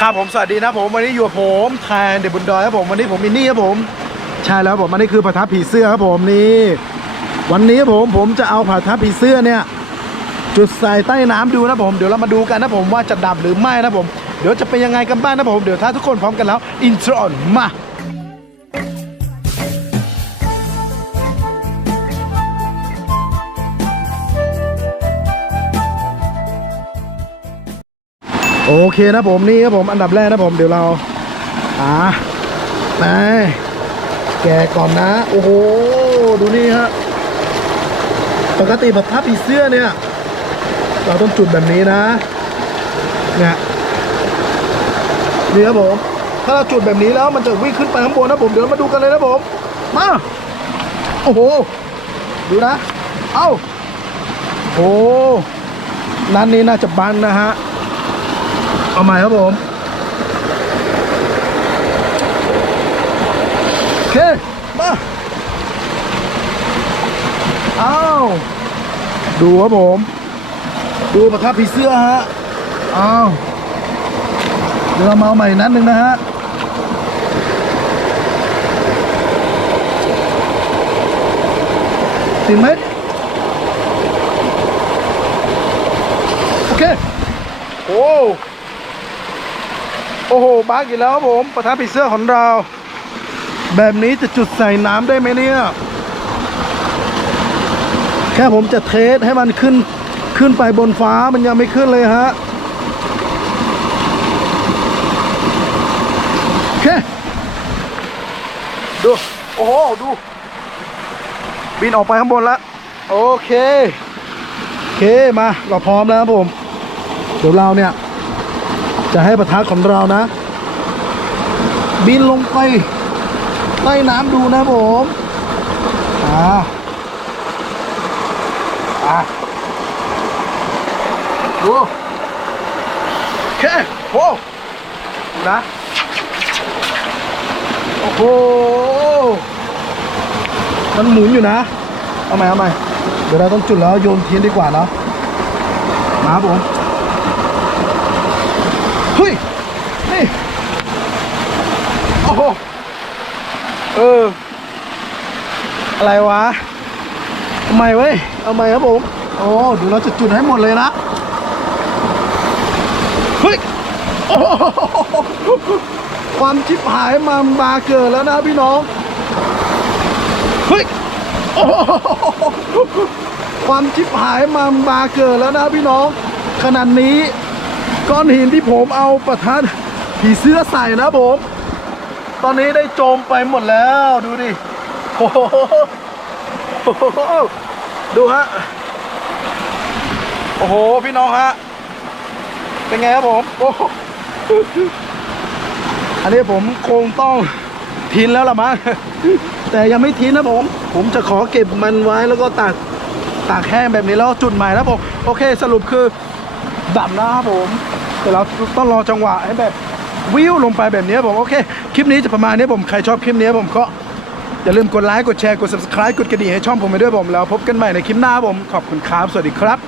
ครับผมสวัสดีนะผมวันนี้อยู่กับผมแทนเดบุนดอยครับผมวันนี้ผมมินนี่ครับผมใช่แล้วผมอันนี้คือผัดทับผีเสื้อครับผมนี่วันนี้ครับผมผมจะเอาผัดทับผีเสื้อเนี่ย จุดใส่ใต้น้ำดูนะผมเดี๋ยวเรามาดูกันนะผมว่าจะดับหรือไม่นะผมเดี๋ยวจะเป็นยังไงกันบ้างนะผมเดี๋ยวถ้าทุกคนพร้อมกันแล้วอินทรอนมา โอเคนะผมนี่ครับผมอันดับแรกนะผมเดี๋ยวเราอ่าไปแกะก่อนนะ โอ้โห ดูนี่ฮะปกติประทับผีเสื้อเนี่ย เราต้องจุดแบบนี้นะ เนี่ยนี่ครับผม ถ้าเราจุดแบบนี้แล้วมันจะวิ่งขึ้นไปข้างบนนะผม เดี๋ยวมาดูกันเลยนะผม มา โอ้โห ดูนะ เอ้าโอ้ร้านนี้น่าจะบันนะฮะ เอาใหม่ครับผม โอเค มาอ้าวดูครับผม ดูประทับผีเสื้อฮะอ้าวเดี๋ยวเรามาเอาใหม่นัดหนึ่งนะฮะติดไหมโอเค โอ้ โอ้โหบากอีกแล้วครับผมประทับผีเสื้อของเรา แบบนี้จะจุดใส่น้ำได้ไหมเนี่ย แค่ผมจะเทสให้มันขึ้นขึ้นไปบนฟ้ามันยังไม่ขึ้นเลยฮะโอเคดู โอ้โห ดู บินออกไปข้างบนแล้ว โอเค โอเคมาเราพร้อมแล้วครับผม เดี๋ยวเราเนี่ย จะให้ประทัดของเรานะ บินลงไปใต้น้ำดูนะผมอ่าอะดูโอเคโอ้ดูนะ โอ้โห มันหมุนอยู่นะ เอาใหม่เอาใหม่เดี๋ยวเราต้องจุดแล้วโยนทิ้งดีกว่าเนาะมาผม เฮ้ย นี่ โอ้โห เออ อะไรวะเอาใหม่เว้ย เอาใหม่ครับผม โอ้เดี๋ยวเราจะจุดให้หมดเลยนะ เฮ้ย โอ้โหความชิบหายมามาเกิดแล้วนะพี่น้อง เฮ้ย โอ้โหความชิบหายมามาเกิดแล้วนะพี่น้อง ขนาดนี้ ก้อนหินที่ผมเอาประทัดผีเสื้อใส่นะผม ตอนนี้ได้โจมไปหมดแล้วดูดิโอ้โหดูฮะ โอ้โห พี่น้องฮะ เป็นไงครับผม โอ้โอันนี้ผมคงต้องทิ้นแล้วล่ะมั้งแต่ยังไม่ทิ้นนะผม ผมจะขอเก็บมันไว้แล้วก็ตากตากแห้งแบบนี้แล้วจุดใหม่นะผม โอเคสรุปคือ ดับนะครับผมแต่เราต้องรอจังหวะให้แบบวิวลงไปแบบนี้ผมโอเค คลิปนี้จะประมาณนี้ผมใครชอบคลิปนี้ผมก็อย่าลืมกดไลค์กดแชร์กด subscribe กดกระดิ่งให้ช่องผมไปด้วยผมแล้วพบกันใหม่ในคลิปหน้าผมขอบคุณครับสวัสดีครับ